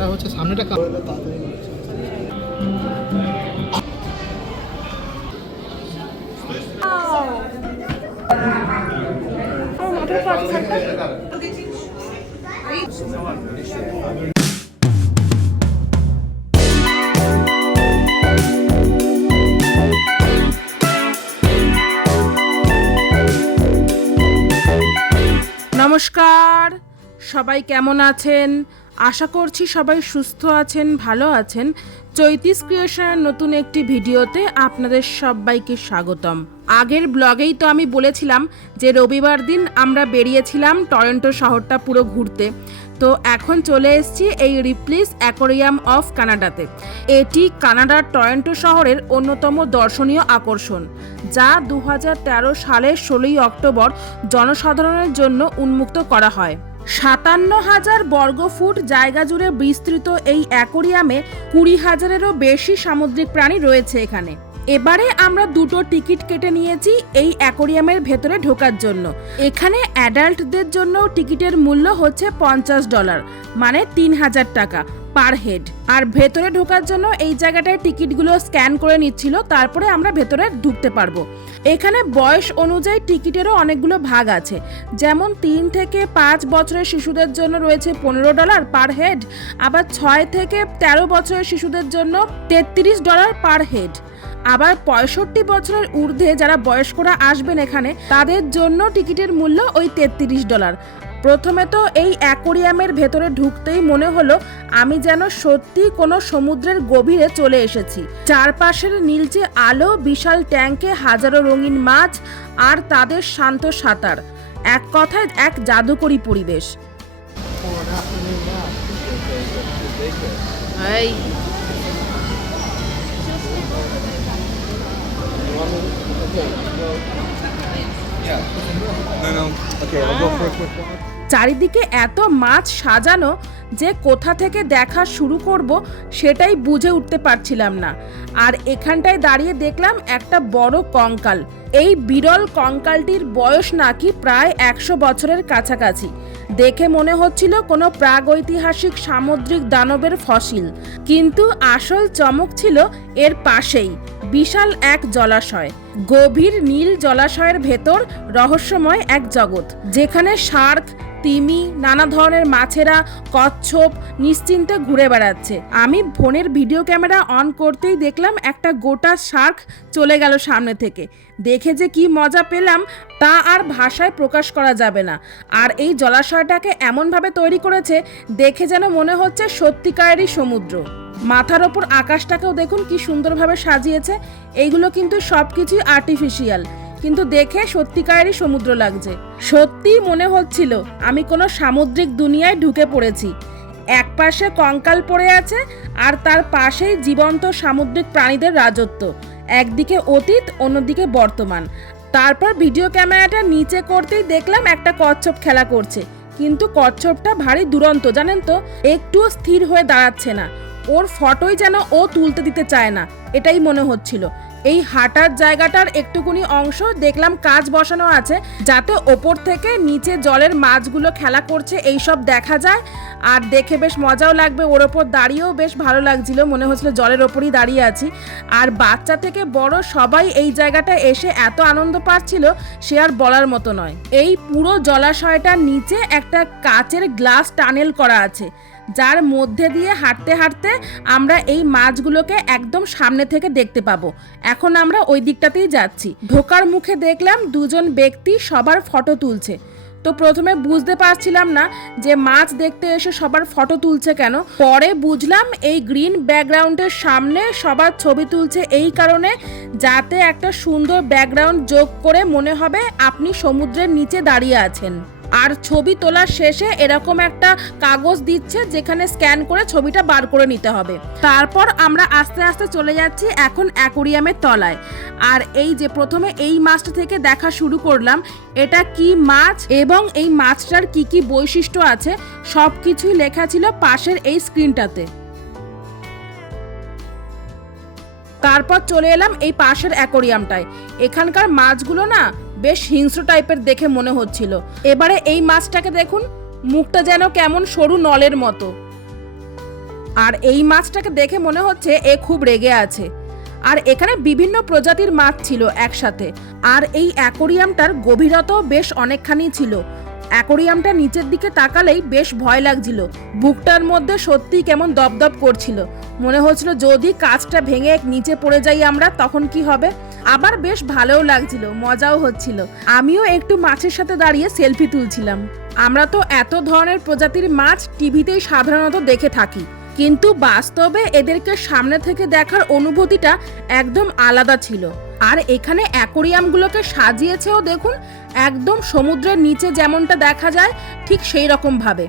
এটা হচ্ছে সামনেটা নমস্কার সবাই কেমন আছেন? আশা করছি সবাই সুস্থ আছেন, ভালো আছেন। চৈতিস ক্রিয়েশনের নতুন একটি ভিডিওতে আপনাদের সবাইকে স্বাগতম। আগের ব্লগেই তো আমি বলেছিলাম যে রবিবার দিন আমরা বেরিয়েছিলাম টরন্টো শহরটা পুরো ঘুরতে। তো এখন চলে এসেছি এই রিপ্লিস অ্যাকোরিয়াম অফ কানাডাতে। এটি কানাডার টরন্টো শহরের অন্যতম দর্শনীয় আকর্ষণ, যা দু হাজার তেরো সালের ষোলোই অক্টোবর জনসাধারণের জন্য উন্মুক্ত করা হয়। সাতান্ন হাজার বর্গফুট জায়গা জুড়ে বিস্তৃত এই অ্যাকোরিয়ামে কুড়ি হাজারেরও বেশি সামুদ্রিক প্রাণী রয়েছে এখানে। এবারে আমরা দুটো টিকিট কেটে নিয়েছি এই অ্যাকোরিয়ামের ভেতরে ঢোকার জন্য। এখানে অ্যাডাল্টদের জন্য টিকিটের মূল্য হচ্ছে পঞ্চাশ ডলার মানে তিন হাজার টাকা পার হেড। আর ভেতরে ঢোকার জন্য এই জায়গাটায় টিকিটগুলো স্ক্যান করে নিচ্ছিল, তারপরে আমরা ভেতরে ঢুকতে পারব। এখানে বয়স অনুযায়ী টিকিটেরও অনেকগুলো ভাগ আছে। যেমন তিন থেকে পাঁচ বছরের শিশুদের জন্য রয়েছে পনেরো ডলার পার হেড, আবার ছয় থেকে তেরো বছরের শিশুদের জন্য তেত্রিশ ডলার পার হেড। আবার পঁয়ষট্টি বছরের ঊর্ধ্বে যারা বয়স্করা আসবেন এখানে তাদের জন্য টিকিটের মূল্য ওই তেত্রিশ ডলার। প্রথমে তো এই অ্যাকোরিয়ামের ভেতরে ঢুকতেই মনে হলো আমি যেন সত্যি কোনো সমুদ্রের গভীরে চলে এসেছি। চারপাশের নীলচে আলো বিশাল ট্যাঙ্কে হাজারো রঙিন মাছ আর তাদের শান্ত সাঁতার। এক কথায় এক জাদুকরী পরিবেশ। চারিদিকে এত মাছ সাজানো যে কোথা থেকে দেখা শুরু করব সেটাই বুঝে উঠতে পারছিলাম না। আর এখানটায় দাঁড়িয়ে দেখলাম একটা বড় কঙ্কাল। এই বিরল কঙ্কালটির বয়স নাকি প্রায় একশো বছরের কাছাকাছি। দেখে মনে হচ্ছিল কোনো প্রাগৈতিহাসিক সামুদ্রিক দানবের ফসিল। কিন্তু আসল চমক ছিল এর পাশেই। বিশাল এক জলাশয় গভীর নীল জলাশয়ের ভেতর রহস্যময় এক জগৎ যেখানে শার্ক তিমি, নানা ধরনের মাছেরা, কচ্ছপ নিশ্চিন্তে ঘুরে বেড়াচ্ছে। আমি ফোনের ভিডিও ক্যামেরা অন করতেই দেখলাম একটা গোটা শার্ক চলে গেল সামনে থেকে। দেখে যে কি মজা পেলাম, তা আর ভাষায় প্রকাশ করা যাবে না। আর এই জলাশয়টাকে এমনভাবে তৈরি করেছে, দেখে যেন মনে হচ্ছে সত্যিকারেরই সমুদ্র। মাথার ওপর আকাশটাকেও দেখুন কি সুন্দরভাবে সাজিয়েছে। এইগুলো কিন্তু সব কিছুই আর্টিফিশিয়াল কিন্তু দেখে সত্যিকারেরই সমুদ্র লাগছে। সত্যি মনে হচ্ছিল, আমি কোনো সামুদ্রিক দুনিয়ায় ঢুকে পড়েছি। এক পাশে কঙ্কাল পড়ে আছে, আর তার পাশেই জীবন্ত সামুদ্রিক প্রাণীদের রাজত্ব। একদিকে অতীত, অন্যদিকে বর্তমান। তারপর ভিডিও ক্যামেরাটা নিচে করতেই দেখলাম একটা কচ্ছপ খেলা করছে। কিন্তু কচ্ছপটা ভারী দুরন্ত, জানেন তো? একটুও স্থির হয়ে দাঁড়াচ্ছে না। ওর ফটোই যেন ও তুলতে দিতে চায় না, এটাই মনে হচ্ছিল। এই হাঁটার জায়গাটার একটুকুনি অংশ দেখলাম কাজ বসানো আছে, যাতে ওপর থেকে নিচে জলের মাছগুলো খেলা করছে এই সব দেখা যায়। আর দেখে বেশ মজাও লাগবে, ওর ওপর দাঁড়িয়েও বেশ ভালো লাগছিল, মনে হচ্ছিল জলের ওপরই দাঁড়িয়ে আছি। আর বাচ্চা থেকে বড় সবাই এই জায়গাটা এসে এত আনন্দ পাচ্ছিল, সে আর বলার মতো নয়। এই পুরো জলাশয়টার নিচে একটা কাচের গ্লাস টানেল করা আছে। যার মধ্যে দিয়ে হাঁটতে হাঁটতে আমরা এই মাছগুলোকে একদম সামনে থেকে দেখতে পাবো। এখন আমরা ওই দিকটাতেই যাচ্ছি। ঢোকার মুখে দেখলাম দুজন ব্যক্তি সবার ফটো তুলছে। তো প্রথমে বুঝতে পারছিলাম না যে মাছ দেখতে এসে সবার ফটো তুলছে কেন। পরে বুঝলাম এই গ্রিন ব্যাকগ্রাউন্ডের সামনে সবার ছবি তুলছে এই কারণে, যাতে একটা সুন্দর ব্যাকগ্রাউন্ড যোগ করে মনে হবে আপনি সমুদ্রের নিচে দাঁড়িয়ে আছেন। আর ছবি তোলার শেষে এরকম একটা কাগজ দিচ্ছে যেখানে স্ক্যান করে ছবিটা বার করে নিতে হবে। তারপর আমরা আস্তে আস্তে চলে যাচ্ছি এখন অ্যাকোরিয়ামের তলায়। আর এই যে প্রথমে এই মাছটা থেকে দেখা শুরু করলাম, এটা কি মাছ এবং এই মাছটার কি কি বৈশিষ্ট্য আছে সব কিছুই লেখা ছিল পাশের এই স্ক্রিনটাতে। তারপর চলে এলাম এই পাশের অ্যাকোরিয়ামটায়। এখানকার মাছগুলো না বেশ হিংস্র টাইপের দেখে মনে হচ্ছিল। এবারে এই মাছটাকে দেখুন, মুখটা যেন কেমন সরু নলের মতো। আর এই মাছটাকে দেখে মনে হচ্ছে এ খুব রেগে আছে। আর এখানে বিভিন্ন প্রজাতির মাছ ছিল একসাথে। আর এই অ্যাকোরিয়ামটার গভীরতাও বেশ অনেকখানি ছিল। অ্যাকোরিয়ামটা নিচের দিকে তাকালেই বেশ ভয় লাগছিল। বুকটার মধ্যে সত্যি কেমন দপদপ করছিল। মনে হচ্ছিল যদি কাজটা ভেঙে নিচে পড়ে যাই আমরা, তখন কি হবে? আবার বেশ ভালোও লাগছিল, মজাও হচ্ছিল। আমিও একটু মাছের সাথে দাঁড়িয়ে সেলফি তুলছিলাম। আমরা তো এত ধরনের প্রজাতির মাছ টিভিতেই সাধারণত দেখে থাকি। কিন্তু বাস্তবে এদেরকে সামনে থেকে দেখার অনুভূতিটা একদম আলাদা ছিল। আর এখানে অ্যাকোরিয়ামগুলোকে সাজিয়েছেও দেখুন একদম সমুদ্রের নিচে যেমনটা দেখা যায়, ঠিক সেই রকম ভাবে।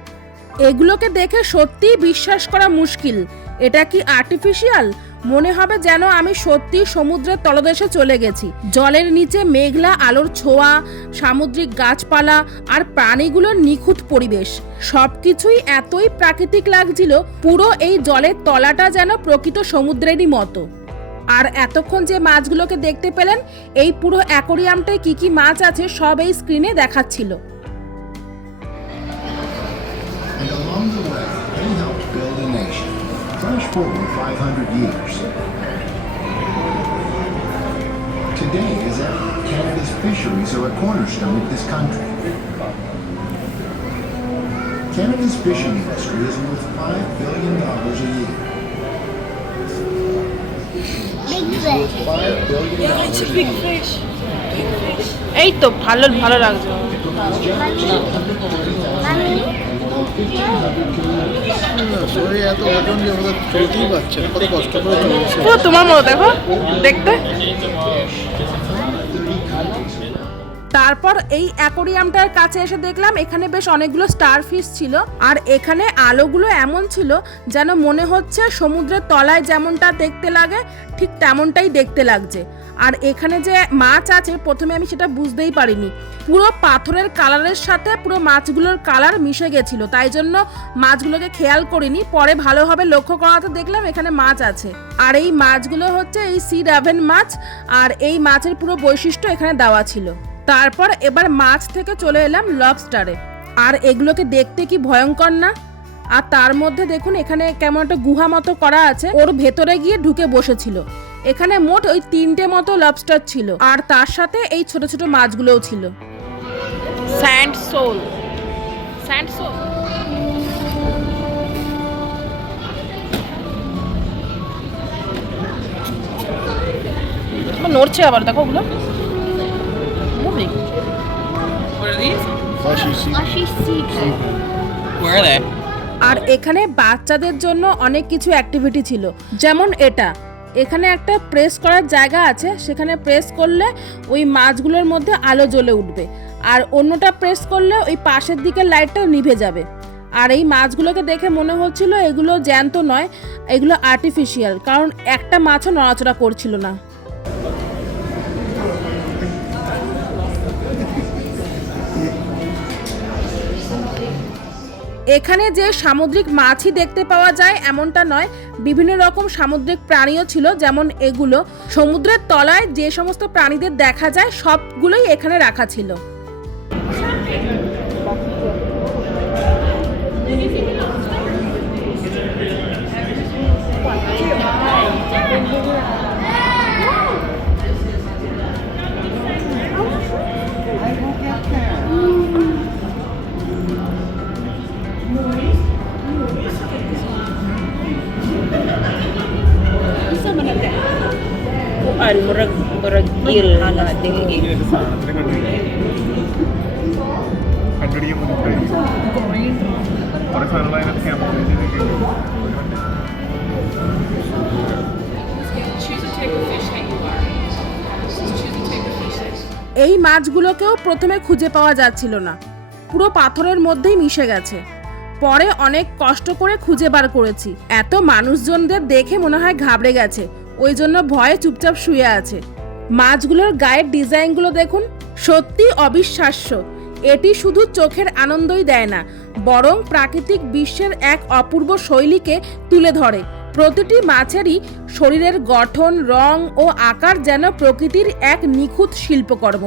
এগুলোকে দেখে সত্যিই বিশ্বাস করা মুশকিল। এটা কি আর্টিফিশিয়াল মনে হবে যেন আমি সত্যি সমুদ্রের তলদেশে চলে গেছি। জলের নিচে মেঘলা আলোর ছোঁয়া, সামুদ্রিক গাছপালা আর প্রাণীগুলোর নিখুঁত পরিবেশ। সবকিছুই এতই প্রাকৃতিক লাগছিল, পুরো এই জলের তলাটা যেন প্রকৃত সমুদ্রেরই মতো। আর এতক্ষণ যে মাছগুলোকে দেখতে পেলেন, এই পুরো অ্যাকোরিয়ামটায় কি কি মাছ আছে সব এই স্ক্রিনে দেখাচ্ছিল। Canada's fishing industry is worth $5 billion a year. এই তো ভালো ভালো লাগছে। এত ওজন চলতেই পারছে না কত কষ্ট করে চলছে তোমার মতো দেখো দেখতে। তারপর এই অ্যাকোরিয়ামটার কাছে এসে দেখলাম এখানে বেশ অনেকগুলো স্টার ফিশ ছিল। আর এখানে আলোগুলো এমন ছিল যেন মনে হচ্ছে সমুদ্রের তলায় যেমনটা দেখতে লাগে, ঠিক তেমনটাই দেখতে লাগছে। আর এখানে যে মাছ আছে, প্রথমে আমি সেটা বুঝতেই পারিনি। পুরো পাথরের কালারের সাথে পুরো মাছগুলোর কালার মিশে গেছিল, তাই জন্য মাছগুলোকে খেয়াল করিনি। পরে ভালোভাবে লক্ষ্য করাতে দেখলাম এখানে মাছ আছে। আর এই মাছগুলো হচ্ছে এই সি রাভেন মাছ, আর এই মাছের পুরো বৈশিষ্ট্য এখানে দেওয়া ছিল। তারপর এবার মাছ থেকে চলে এলাম লবস্টারে আর এগুলোকে দেখতে কি ভয়ঙ্কর না? আর তার মধ্যে দেখুন, এখানে কেমন একটা গুহা মতো করা আছে। ওর ভেতরে গিয়ে ঢুকে বসেছিল। এখানে মোট ওই তিনটে মতো লবস্টার ছিল। আর তার সাথে এই ছোট ছোট মাছগুলোও ছিল। স্যান্ড সোল স্যান্ড সোল নড়ছে আবার, দেখো ওগুলো। Sea. Where are they? আর এখানে বাচ্চাদের জন্য অনেক কিছু অ্যাক্টিভিটি ছিল। যেমন এটা। এখানে একটা প্রেস করার জায়গা আছে। সেখানে প্রেস করলে ওই মাছগুলোর মধ্যে আলো জ্বলে উঠবে। আর অন্যটা প্রেস করলে ওই পাশের দিকের লাইটটাও নিভে যাবে। আর এই মাছগুলোকে দেখে মনে হচ্ছিল এগুলো জ্যান্ত নয় এগুলো আর্টিফিশিয়াল কারণ একটা মাছও নড়াচড়া করছিল না। এখানে যে সামুদ্রিক মাছই দেখতে পাওয়া যায় এমনটা নয়। বিভিন্ন রকম সামুদ্রিক প্রাণীও ছিল, যেমন এগুলো। সমুদ্রের তলায় যে সমস্ত প্রাণীদের দেখা যায়, সবগুলোই এখানে রাখা ছিল। na tingin. കണ്ടടിക്കാൻ ബുദ്ധിമുട്ടായിരിക്കും കുറെ സാധനങ്ങൾ അതിനകത്ത് ക്യാമറ এই মাছগুলোকেও প্রথমে খুঁজে পাওয়া যাচ্ছিল না পুরো পাথরের মধ্যেই মিশে গেছে পরে অনেক কষ্ট করে খুঁজে বার করেছি এত মানুষজনদের দেখে মনে হয় ঘাবড়ে গেছে ওই জন্য ভয়ে চুপচাপ শুয়ে আছে মাছগুলোর গায়ের ডিজাইনগুলো দেখুন, সত্যি অবিশ্বাস্য। এটি শুধু চোখের আনন্দই দেয় না, বরং প্রাকৃতিক বিশ্বের এক অপূর্ব শৈলীকে তুলে ধরে। প্রতিটি মাছেরই শরীরের গঠন, রং ও আকার যেন প্রকৃতির এক নিখুঁত শিল্পকর্ম।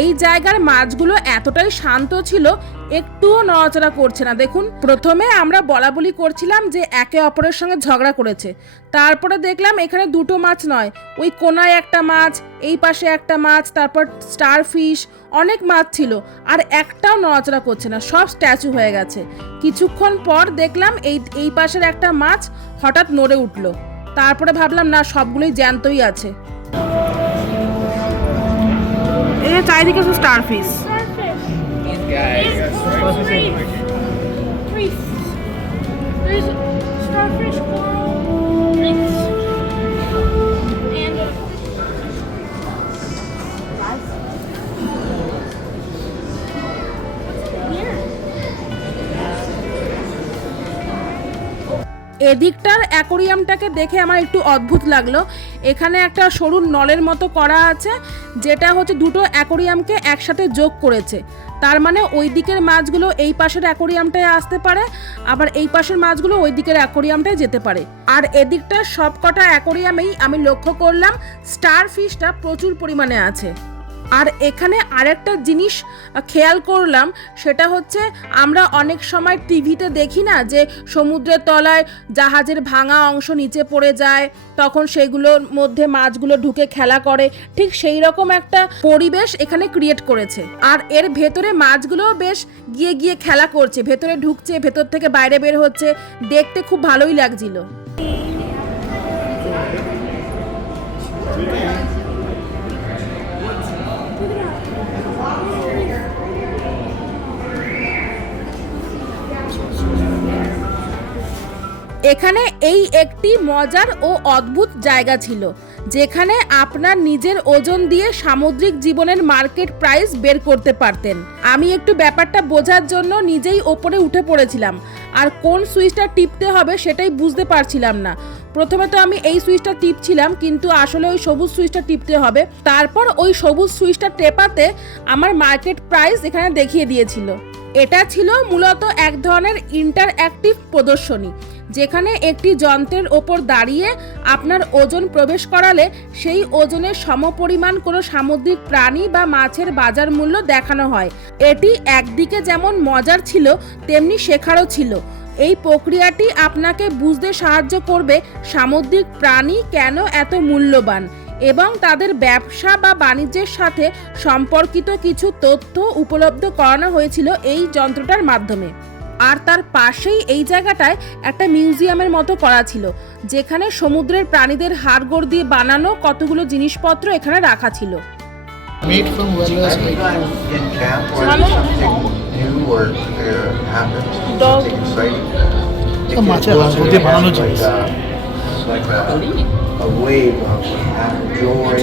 এই জায়গার মাছগুলো এতটাই শান্ত ছিল, একটুও নড়াচড়া করছে না। দেখুন, প্রথমে আমরা বলা বলি করছিলাম যে একে অপরের সঙ্গে ঝগড়া করেছে। তারপরে দেখলাম এখানে দুটো মাছ নয়। ওই কোনায় একটা মাছ, এই পাশে একটা মাছ, তারপর স্টার ফিশ অনেক মাছ ছিল। আর একটাও নড়াচড়া করছে না, সব স্ট্যাচু হয়ে গেছে। কিছুক্ষণ পর দেখলাম এই এই পাশের একটা মাছ হঠাৎ নড়ে উঠল। তারপরে ভাবলাম, না, সবগুলোই জ্যান্তই আছে। এই চারিদিকে শুধু স্টার. There's starfish, এদিকটার অ্যাকোরিয়ামটাকে দেখে আমার একটু অদ্ভুত লাগল। এখানে একটা সরু নলের মতো করা আছে, যেটা হচ্ছে দুটো অ্যাকোরিয়ামকে একসাথে যোগ করেছে। তার মানে ওই দিকের মাছগুলো এই পাশের অ্যাকোরিয়ামটায় আসতে পারে, আবার এই পাশের মাছগুলো ওই দিকের অ্যাকোরিয়ামটায় যেতে পারে। আর এদিকটার সবকটা অ্যাকোরিয়ামেই আমি লক্ষ্য করলাম স্টার ফিশটা প্রচুর পরিমাণে আছে। আর এখানে আরেকটা জিনিস খেয়াল করলাম, সেটা হচ্ছে আমরা অনেক সময় টিভিতে দেখি না যে সমুদ্রের তলায় জাহাজের ভাঙা অংশ নিচে পড়ে যায়, তখন সেগুলোর মধ্যে মাছগুলো ঢুকে খেলা করে। ঠিক সেই রকম একটা পরিবেশ এখানে ক্রিয়েট করেছে। আর এর ভেতরে মাছগুলো বেশ গিয়ে গিয়ে খেলা করছে, ভেতরে ঢুকছে, ভেতর থেকে বাইরে বের হচ্ছে, দেখতে খুব ভালোই লাগছিল। এখানে এই একটি মজার ও অদ্ভুত জায়গা ছিল, যেখানে আপনার নিজের ওজন দিয়ে সামুদ্রিক জীবনের মার্কেট প্রাইস বের করতে পারতেন। আমি একটু ব্যাপারটা বোঝার জন্য নিজেই ওপরে উঠে পড়েছিলাম, আর কোন সুইচটা টিপতে হবে সেটাই বুঝতে পারছিলাম না। প্রথমে তো আমি এই সুইচটা টিপছিলাম, কিন্তু আসলে ওই সবুজ সুইচটা টিপতে হবে। তারপর ওই সবুজ সুইচটা টেপাতে আমার মার্কেট প্রাইস এখানে দেখিয়ে দিয়েছিল। এটা ছিল মূলত এক ধরনের ইন্টারঅ্যাক্টিভ প্রদর্শনী, যেখানে একটি যন্ত্রের ওপর দাঁড়িয়ে আপনার ওজন প্রবেশ করালে সেই ওজনের সমপরিমাণ কোনো সামুদ্রিক প্রাণী বা মাছের বাজার মূল্য দেখানো হয়। এটি একদিকে যেমন মজার ছিল, তেমনি শেখারও ছিল। এই প্রক্রিয়াটি আপনাকে বুঝতে সাহায্য করবে সামুদ্রিক প্রাণী কেন এত মূল্যবান এবং তাদের ব্যবসা বা বাণিজ্যের সাথে সম্পর্কিত কিছু তথ্য উপলব্ধ করানো হয়েছিল এই যন্ত্রটার মাধ্যমে। আর তার পাশেই এই জায়গাটায় একটা মিউজিয়ামের মতো করা ছিল, যেখানে সমুদ্রের প্রাণীদের হাড়গোড় দিয়ে বানানো কতগুলো জিনিসপত্র এখানে রাখা ছিল। Made from whalers like in camp or something new or uh, happened, something exciting? তো মাছের হাড়গোড় দিয়ে বানানো জিনিস। It's like a, a wave of joy.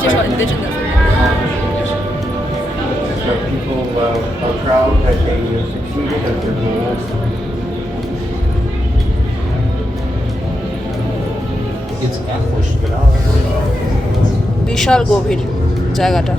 介绍 indigenous。 So people uh, are proud that they uh, succeeded at their goals. বিশাল গভীর জায়গাটা।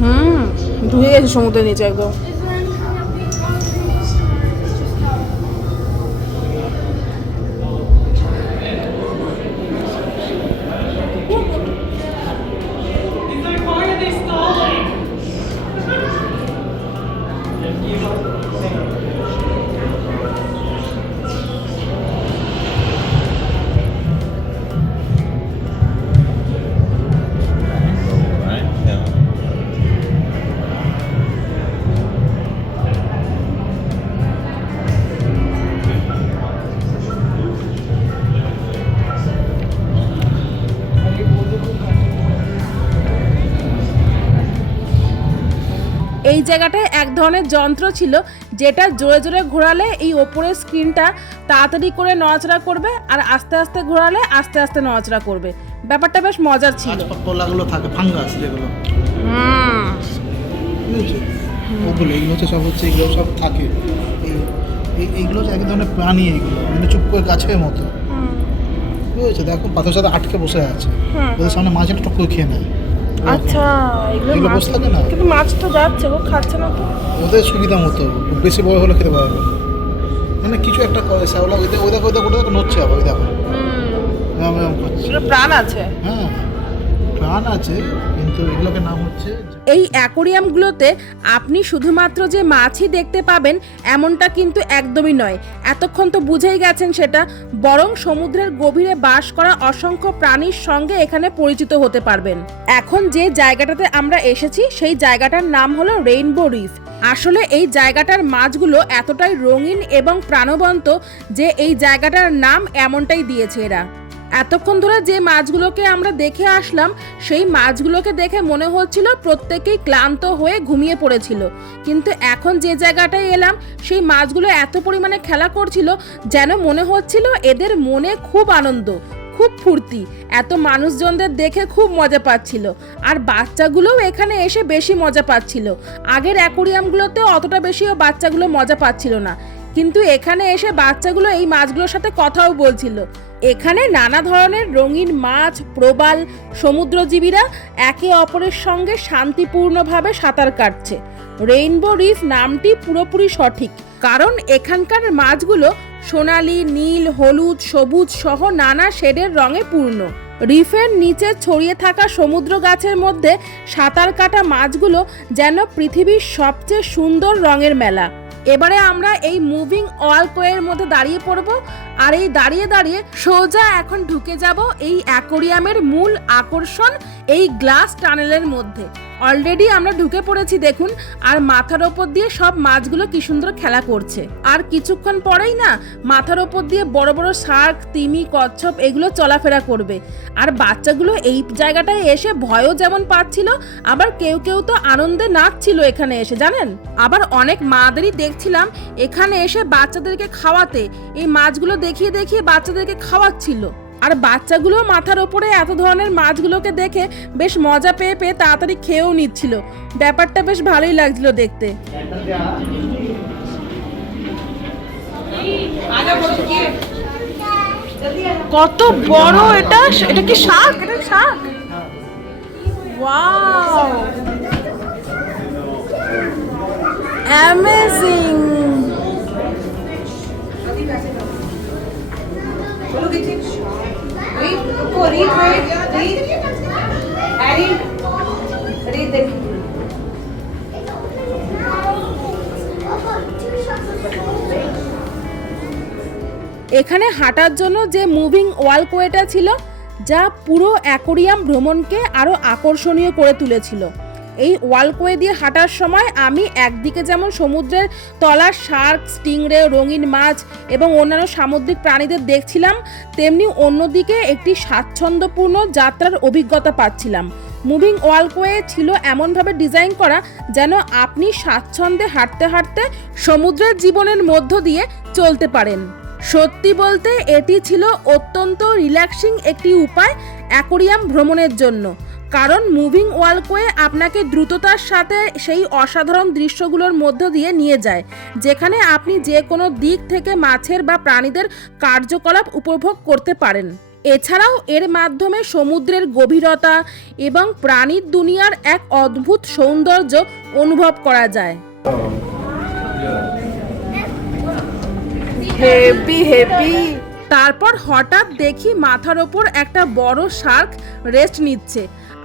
হুম ঢুকে গেছে সমুদ্রের নিচে একদম। জায়গাটায় এক ধরনের যন্ত্র ছিল যেটা জোরে জোরে ঘোরালে এই ওপরের স্ক্রিনটা তাড়াতাড়ি করে নড়াচড়া করবে আর আস্তে আস্তে ঘোরালে আস্তে আস্তে নড়াচড়া করবে। ব্যাপারটা বেশ মজার ছিল। গাছপালাগুলো থাকে ফাঙ্গাস যেগুলো। ওগুলো এগুলো হচ্ছে সব হচ্ছে এগুলো সব থাকে। এই- এই এইগুলো হচ্ছে এক ধরনের প্রাণী এইগুলো মানে চুপ করে গাছের মতো। বুঝেছ দেখো পাথর সাথে আটকে বসে আছে। ওদের সামনে মাছ একটা টক খেয়ে নেয়। আচ্ছা এগুলো মাছ থাকে না? কিন্তু মাছ তো যাচ্ছে ও খাচ্ছে না তো। ওদের সুবিধা মতো খুব বেশি বড় হলে খেতে পারবে। মানে কিছু একটা করে শ্যাওলা ওই দেখো ওই দেখো ওটা দেখো নড়ছে আবার ওই দেখো। প্রাণ আছে। হ্যাঁ প্রাণ আছে। এগুলোকে নাম হচ্ছে এই অ্যাকোরিয়ামগুলোতে আপনি শুধুমাত্র যে মাছই দেখতে পাবেন, এমনটা কিন্তু একদমই নয়। এতক্ষণ তো বুঝেই গেছেন সেটা, বরং সমুদ্রের গভীরে বাস করা অসংখ্য প্রাণীর সঙ্গে এখানে পরিচিত হতে পারবেন। এখন যে জায়গাটাতে আমরা এসেছি, সেই জায়গাটার নাম হলো রেইনবো রিফ। আসলে এই জায়গাটার মাছগুলো এতটাই রঙিন এবং প্রাণবন্ত যে এই জায়গাটার নাম এমনটাই দিয়েছে এরা। এতক্ষণ ধরে যে মাছগুলোকে আমরা দেখে আসলাম, সেই মাছগুলোকে দেখে মনে হচ্ছিল প্রত্যেকেই ক্লান্ত হয়ে ঘুমিয়ে পড়েছিল। কিন্তু এখন যে জায়গাটায় এলাম, সেই মাছগুলো এত পরিমাণে খেলা করছিল যেন মনে হচ্ছিল এদের মনে খুব আনন্দ, খুব ফুর্তি। এত মানুষজনদের দেখে খুব মজা পাচ্ছিল। আর বাচ্চাগুলোও এখানে এসে বেশি মজা পাচ্ছিল। আগের অ্যাকোরিয়ামগুলোতে অতটা বেশিও বাচ্চাগুলো মজা পাচ্ছিল না। কিন্তু এখানে এসে বাচ্চাগুলো এই মাছগুলোর সাথে কথাও বলছিল। এখানে নানা ধরনের রঙিন মাছ, প্রবাল, সমুদ্রজীবীরা একে অপরের সঙ্গে শান্তিপূর্ণভাবে সাঁতার কাটছে। রেইনবো রিফ নামটি পুরোপুরি সঠিক, কারণ এখানকার মাছগুলো সোনালী, নীল, হলুদ, সবুজ সহ নানা শেডের রঙে পূর্ণ। রিফের নিচে ছড়িয়ে থাকা সমুদ্র গাছের মধ্যে সাঁতার কাটা মাছগুলো যেন পৃথিবীর সবচেয়ে সুন্দর রঙের মেলা। এবারে আমরা এই মুভিং ওয়ালকোয়ের মধ্যে দাঁড়িয়ে পড়ব। আর এই দাঁড়িয়ে দাঁড়িয়ে সোজা এখন ঢুকে যাব এই অ্যাকোরিয়ামের মূল আকর্ষণ এই গ্লাস টানেলের মধ্যে। অলরেডি আমরা ঢুকে পড়েছি, দেখুন। আর মাথার ওপর দিয়ে সব মাছগুলো কি সুন্দর খেলা করছে। আর কিছুক্ষণ পরেই না, মাথার ওপর দিয়ে বড় বড় শার্ক তিমি, কচ্ছপ, এগুলো চলাফেরা করবে। আর বাচ্চাগুলো এই জায়গাটায় এসে ভয়ও যেমন পাচ্ছিল, আবার কেউ কেউ তো আনন্দে নাচছিল এখানে এসে, জানেন? আবার অনেক মাদেরই দেখছিলাম এখানে এসে বাচ্চাদেরকে খাওয়াতে। এই মাছগুলো দেখিয়ে দেখিয়ে বাচ্চাদেরকে খাওয়াচ্ছিল। আর বাচ্চাগুলো মাথার ওপরে এত ধরনের মাছগুলোকে দেখে বেশ মজা পেয়ে পেয়ে তাড়াতাড়ি খেয়েও নিচ্ছিল। ব্যাপারটা বেশ ভালোই লাগছিল দেখতে। কত বড় এটা? এটা কি শাক? এটা শাক? ওয়াও। অ্যামেজিং এখানে হাঁটার জন্য যে মুভিং ওয়ালকোয়েটা ছিল, যা পুরো অ্যাকোরিয়াম ভ্রমণকে আরও আকর্ষণীয় করে তুলেছিল। এই ওয়ালকোয়ে দিয়ে হাঁটার সময় আমি একদিকে যেমন সমুদ্রের তলার শার্ক, স্টিংরে, রঙিন মাছ এবং অন্যান্য সামুদ্রিক প্রাণীদের দেখছিলাম, তেমনি অন্যদিকে একটি স্বাচ্ছন্দ্যপূর্ণ যাত্রার অভিজ্ঞতা পাচ্ছিলাম। মুভিং ওয়ালকোয়ে ছিল এমনভাবে ডিজাইন করা যেন আপনি স্বাচ্ছন্দ্যে হাঁটতে হাঁটতে সমুদ্রের জীবনের মধ্য দিয়ে চলতে পারেন। সত্যি বলতে এটি ছিল অত্যন্ত রিল্যাক্সিং একটি উপায় অ্যাকোরিয়াম ভ্রমণের জন্য। কারণ মুভিং ওয়ালকোয়ে আপনাকে দ্রুততার সাথে সেই অসাধারণ দৃশ্যগুলোর মধ্য দিয়ে নিয়ে যায়, যেখানে আপনি যে কোনো দিক থেকে মাছের বা প্রাণীদের কার্যকলাপ উপভোগ করতে পারেন। এছাড়াও এর মাধ্যমে সমুদ্রের গভীরতা এবং প্রাণীর দুনিয়ার এক অদ্ভুত সৌন্দর্য অনুভব করা যায়। হেভি হেভি তারপর হঠাৎ দেখি মাথার ওপর একটা বড় শার্ক রেস্ট নিচ্ছে।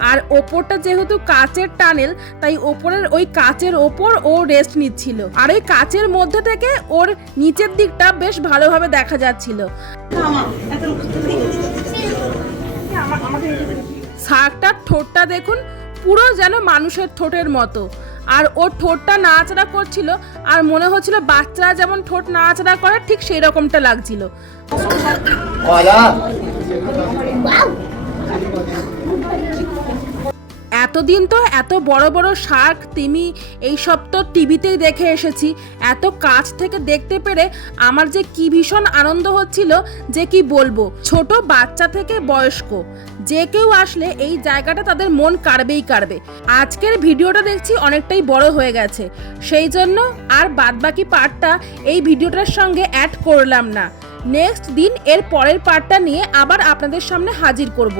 আর ওপরটা যেহেতু কাচের টানেল, তাই ওপরের ওই কাচের ওপর ও রেস্ট নিচ্ছিল। আর ওই কাচের মধ্যে থেকে ওর নিচের দিকটা বেশ ভালোভাবে দেখা যাচ্ছিল। শার্কটার ঠোঁটটা দেখুন, পুরো যেন মানুষের ঠোঁটের মতো। আর ওর ঠোঁটটা নাড়াচাড়া করছিল আর মনে হচ্ছিল বাচ্চারা যেমন ঠোঁট নাড়াচাড়া করে ঠিক সেই রকমটা লাগছিল এতদিন তো এত বড় বড় শার্ক তিমি এইসব তো টিভিতেই দেখে এসেছি। এত কাছ থেকে দেখতে পেরে আমার যে কি ভীষণ আনন্দ হচ্ছিল, যে কি বলব, ছোট বাচ্চা থেকে বয়স্ক, যে কেউ আসলে এই জায়গাটা তাদের মন কাড়বেই কাড়বে। আজকের ভিডিওটা দেখছি অনেকটাই বড় হয়ে গেছে। সেই জন্য আর বাদবাকি পার্টটা এই ভিডিওটার সঙ্গে অ্যাড করলাম না। নেক্সট দিন এর পরের পার্টটা নিয়ে আবার আপনাদের সামনে হাজির করব।